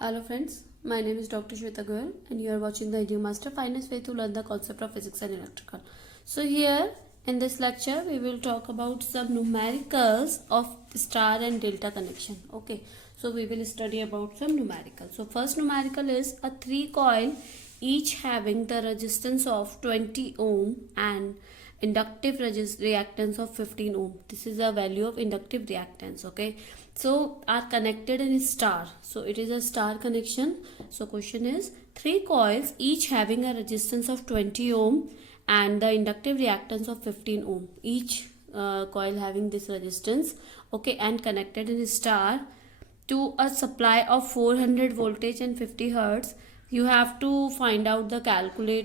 Hello friends, my name is Dr. Shweta Goyal and you are watching the Edu Master Finance way to learn the concept of physics and electrical. So here in this lecture we will talk about some numericals of star and delta connection. Okay, so we will study about some numericals. So first numerical is a 3 coil each having the resistance of 20 ohm and inductive reactance of 15 ohm. This is the value of inductive reactance. Okay, so are connected in star, so it is a star connection. So question is 3 coils each having a resistance of 20 ohm and the inductive reactance of 15 ohm, each coil having this resistance, okay, and connected in star to a supply of 400 voltage and 50 hertz. You have to find out the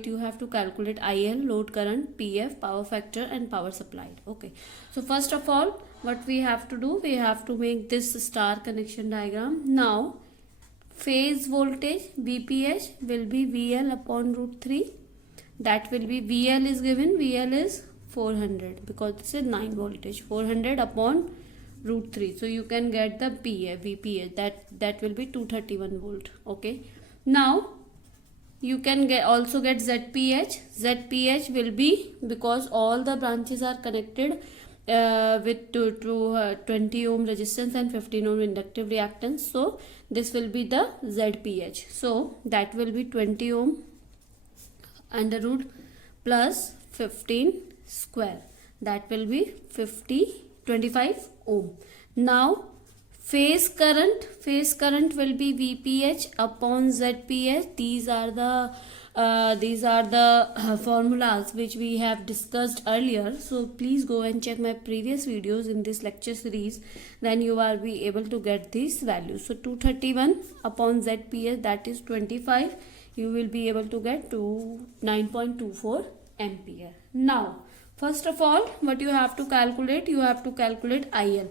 you have to calculate IL, load current, PF, power factor and power supplied. Okay, so first of all what we have to do, we have to make this star connection diagram. Now phase voltage VPH will be VL upon root 3. That will be VL is given, VL is 400 because this is 9 voltage, 400 upon root 3. So you can get the VPH, that will be 231 volt. Okay, now you can also get ZPH. ZPH will be, because all the branches are connected with 20 ohm resistance and 15 ohm inductive reactance, so this will be the ZPH. So that will be 20 ohm under root plus 15 square, that will be 25 ohm. Now phase current will be VPH upon ZPH. These are the formulas which we have discussed earlier, so please go and check my previous videos in this lecture series, then you will be able to get these values. So 231 upon ZPH, that is 25, you will be able to get to 9.24 ampere. Now first of all what you have to calculate, you have to calculate IL.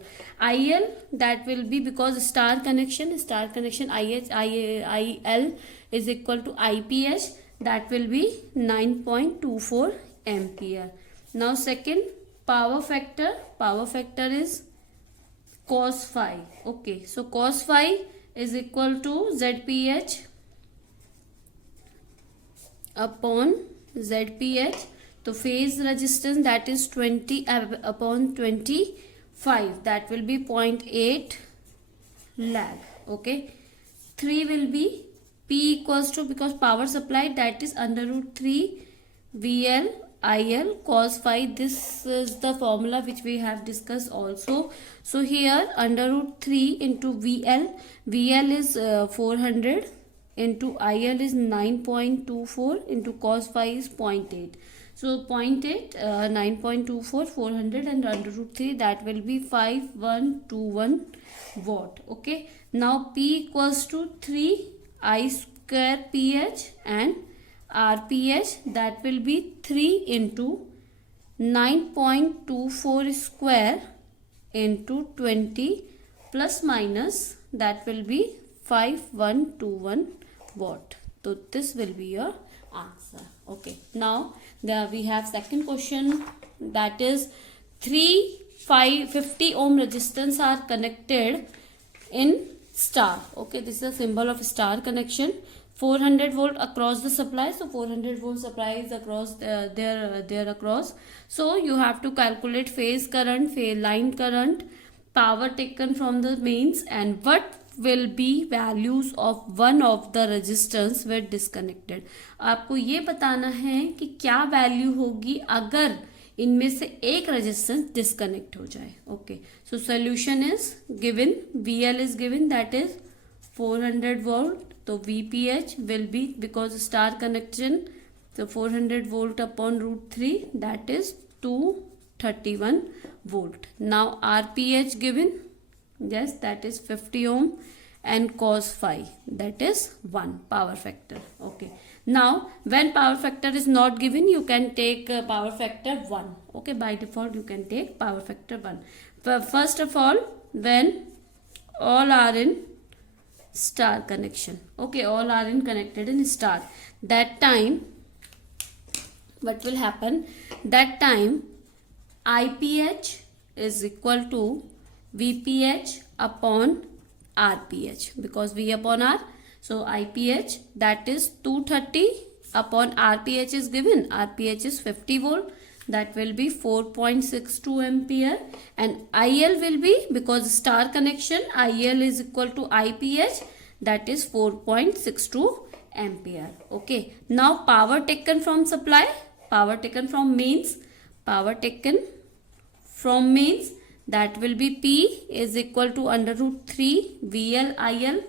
That will be, because star connection IL is equal to IPH, that will be 9.24 ampere. Now second, power factor is cos phi. Okay, so cos phi is equal to ZPH upon ZPH. So phase resistance, that is 20 upon 25, that will be 0.8 lag. Okay, 3 will be P equals to, because power supply, that is under root 3 VL IL cos phi. This is the formula which we have discussed also. So here under root 3 into VL is 400 into IL is 9.24 into cos phi is 0.8. So 0.8, 9.24, 400 and under root 3, that will be 5121 watt. Okay, now P equals to 3 I square PH and RPH, that will be 3 into 9.24 square into 20 plus minus, that will be 5121 watt. So this will be your answer. Okay, now we have second question, that is 50 ohm resistance are connected in star. Okay, this is a symbol of star connection. 400 volt across the supply, so 400 volt supply is across there across. So you have to calculate phase current, line current, power taken from the mains, and what will be values of one of the resistance were disconnected. आपको ये बताना है कि क्या value होगी अगर इनमें से एक रेजिस्टेंस डिस्कनेक्ट हो जाए. Okay, so solution is given, VL is given, that is 400 volt. तो VPH will be, because star connection, so 400 volt upon root 3, that is 231 volt. Now RPH given, yes, that is 50 ohm and cos phi, that is 1 power factor. Okay, now when power factor is not given, you can take power factor 1. Okay, by default you can take power factor 1. But first of all, when all are in star connection, okay, all are in connected in star, that time what will happen, that time IPH is equal to VPH upon RPH, because V upon R, So IPH, that is 230 upon RPH is given. RPH is 50 volt. That will be 4.62 ampere, and IL will be, because star connection, IL is equal to IPH, that is 4.62 ampere. Okay. Now power taken from supply, power taken from mains, power taken from mains, that will be P is equal to under root 3 VL IL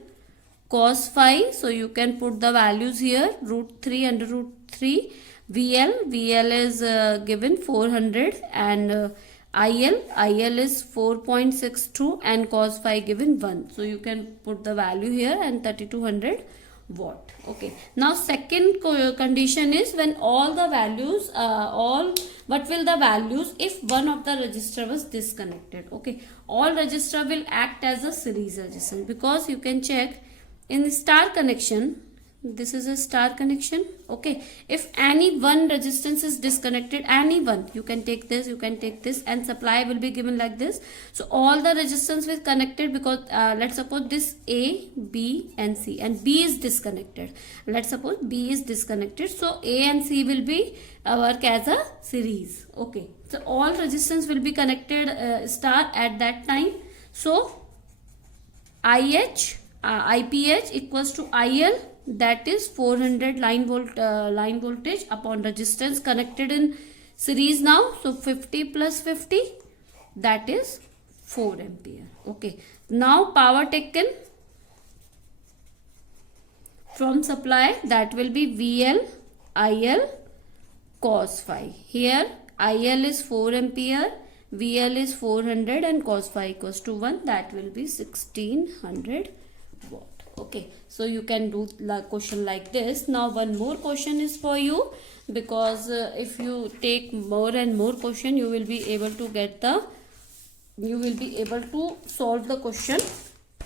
cos phi. So you can put the values here, root 3 under root 3. VL is given 400, and IL is 4.62, and cos phi given 1. So you can put the value here, and 3200 watt. Okay. Now second condition is when all the values, what will the values if one of the resistor was disconnected. Okay. All resistor will act as a series resistance, because you can check in the star connection, this is a star connection. Okay. If any one resistance is disconnected, any one, you can take this, you can take this, and supply will be given like this. So all the resistance will connected, because let's suppose this A, B and C, and B is disconnected. Let's suppose B is disconnected. So A and C will be work as a series. Okay. So all resistance will be connected star at that time. So IPH equals to IL, that is 400 line voltage upon resistance connected in series now. So 50 plus 50, that is 4 ampere. Okay. Now power taken from supply, that will be VL IL cos phi. Here IL is 4 ampere, VL is 400, and cos phi equals to 1, that will be 1600 watt. Okay, so you can do question like this. Now one more question is for you, because if you take more and more question, you will be able to solve the question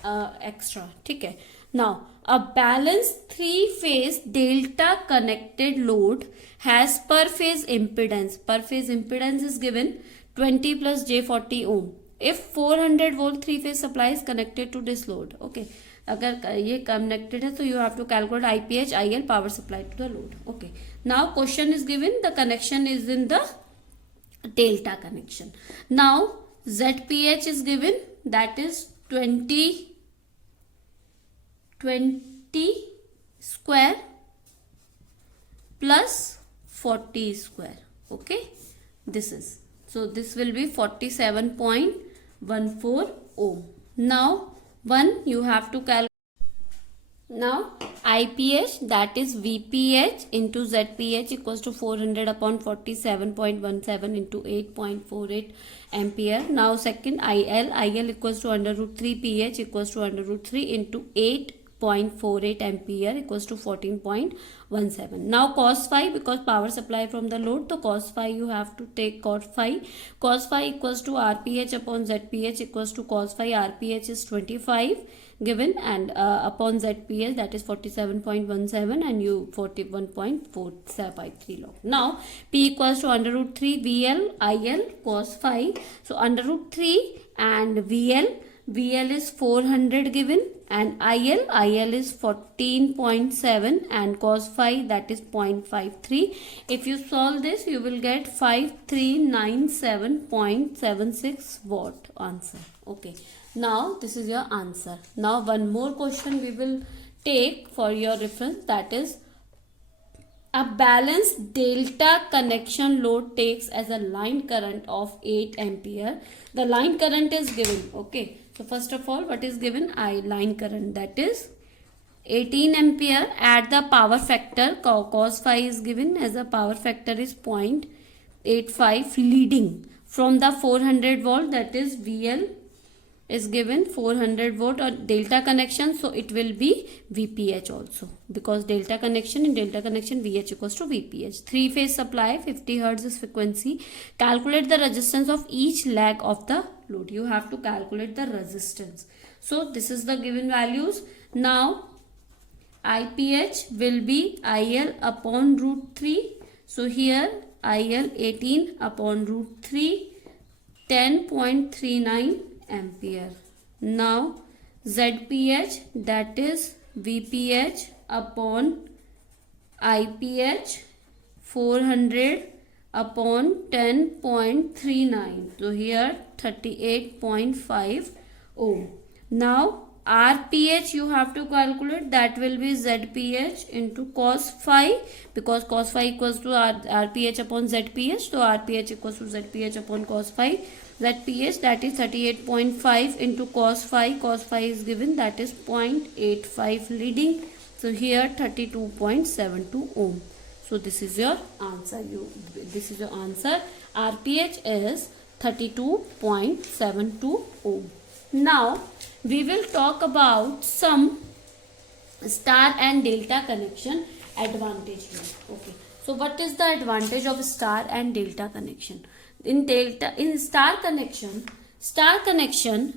extra. Okay. Now a balanced 3-phase delta connected load has per phase impedance. Per phase impedance is given 20 plus J40 ohm. If 400 volt 3-phase supply is connected to this load. Okay. अगर ये connected है, तो you have to calculate IPH IL power supply to the load. Okay. Now question is given, the connection is in the delta connection. Now ZPH is given, that is 20 square plus 40 square. Okay. This is, so this will be 47.14 ohm. Now you have to calculate. Now IPH, that is VPH into ZPH equals to 400 upon 47.17 into 8.48 ampere. Now second IL equals to under root 3 PH equals to under root 3 into 8.48 ampere equals to 14.17. Now cos phi, because power supply from the load, so cos phi you have to take cos phi. Cos phi equals to RPH upon ZPH equals to cos phi. RPH is 25 given, and upon ZPH, that is 47.17, and you 41.453 log. Now P equals to under root 3 VL IL cos phi. So under root 3 and VL is 400 given, and IL is 14.7, and cos phi, that is 0.53. If you solve this, you will get 5397.76 watt answer. Okay. Now this is your answer. Now one more question we will take for your reference, that is a balanced delta connection load takes as a line current of 8 ampere. The line current is given. Okay. So first of all, what is given? Line current, that is 18 ampere at the power factor. Cos phi is given as a power factor is 0.85 leading from the 400 volt, that is VL is given 400 volt or delta connection, so it will be VPH also, because delta connection, in delta connection VH equals to VPH. 3-phase supply, 50 Hz is frequency. Calculate the resistance of each leg of the load. You have to calculate the resistance. So this is the given values. Now IPH will be IL upon root 3. So here IL 18 upon root 3, 10.39 ampere. Now ZPH, that is VPH upon IPH 400 upon 10.39. So here 38.5 ohm. Now RPH you have to calculate, that will be ZPH into cos phi, because cos phi equals to RPH upon ZPH. So RPH equals to ZPH upon cos phi. ZPH, that is 38.5 into cos phi. Cos phi is given, that is 0.85 leading. So here 32.72 ohm. So this is your answer. This is your answer. RPH is 32.72 ohm. Now we will talk about some star and delta connection advantage here. Okay. So what is the advantage of star and delta connection? In star connection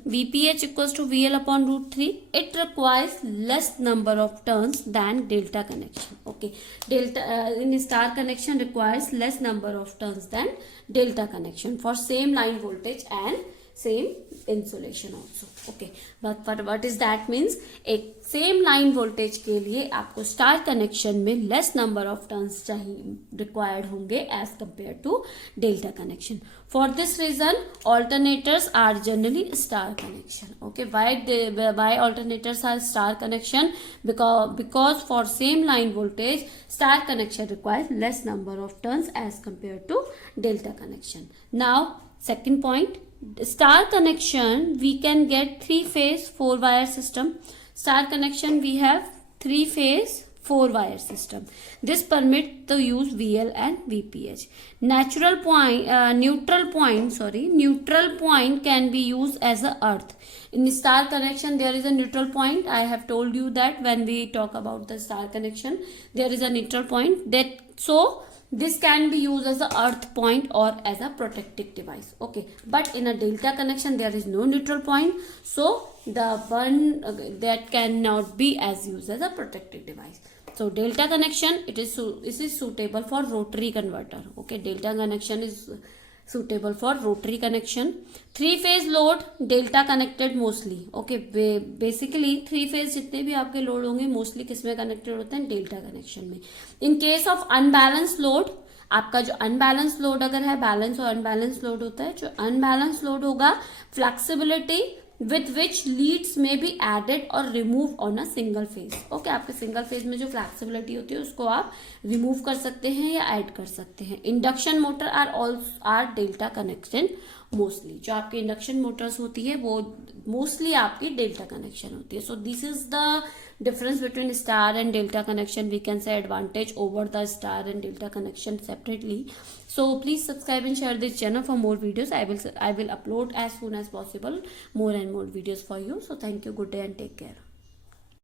VPH equals to VL upon root 3. It requires less number of turns than delta connection. Okay, in star connection requires less number of turns than delta connection for same line voltage and same insulation also. Okay, but what is that means? एक same line voltage के लिए आपको star connection में less number of turns चाहिए required होंगे as compare to delta connection. For this reason alternators are generally star connection. Okay, why alternators are star connection? Because for same line voltage star connection requires less number of turns as compared to delta connection. Now second point, star connection we can get 3-phase 4-wire system. Star connection we have 3-phase 4-wire system. This permits the use VL and VPH. Neutral point can be used as a earth. In star connection there is a neutral point. I have told you that when we talk about the star connection there is a neutral point, that so this can be used as a earth point or as a protective device. Okay, but in a delta connection there is no neutral point, so the one that cannot be as used as a protective device. So delta connection, it is suitable for rotary converter. Okay, delta connection is suitable for rotary connection. 3-phase load delta connected mostly. Okay, basically 3-phase जितने भी आपके load होंगे mostly किसमें connected होते हैं? Delta connection में. In case of unbalance load, आपका जो अनबैलेंस लोड अगर है, बैलेंस और अनबैलेंस लोड होता है, जो अनबैलेंस लोड होगा flexibility with which leads may be added or removed on a single phase. Okay, आपके सिंगल फेज में जो फ्लेक्सिबिलिटी होती है उसको आप रिमूव कर सकते हैं या ऐड कर सकते हैं. Induction motor R delta connection mostly. जो आपके इंडक्शन मोटर्स होती है वो मोस्टली आपकी डेल्टा कनेक्शन होती है. So this is the difference between star and delta connection. We can say advantage over the star and delta connection separately. So please subscribe and share this channel for more videos. I will upload as soon as possible more and more videos for you. So thank you, good day and take care.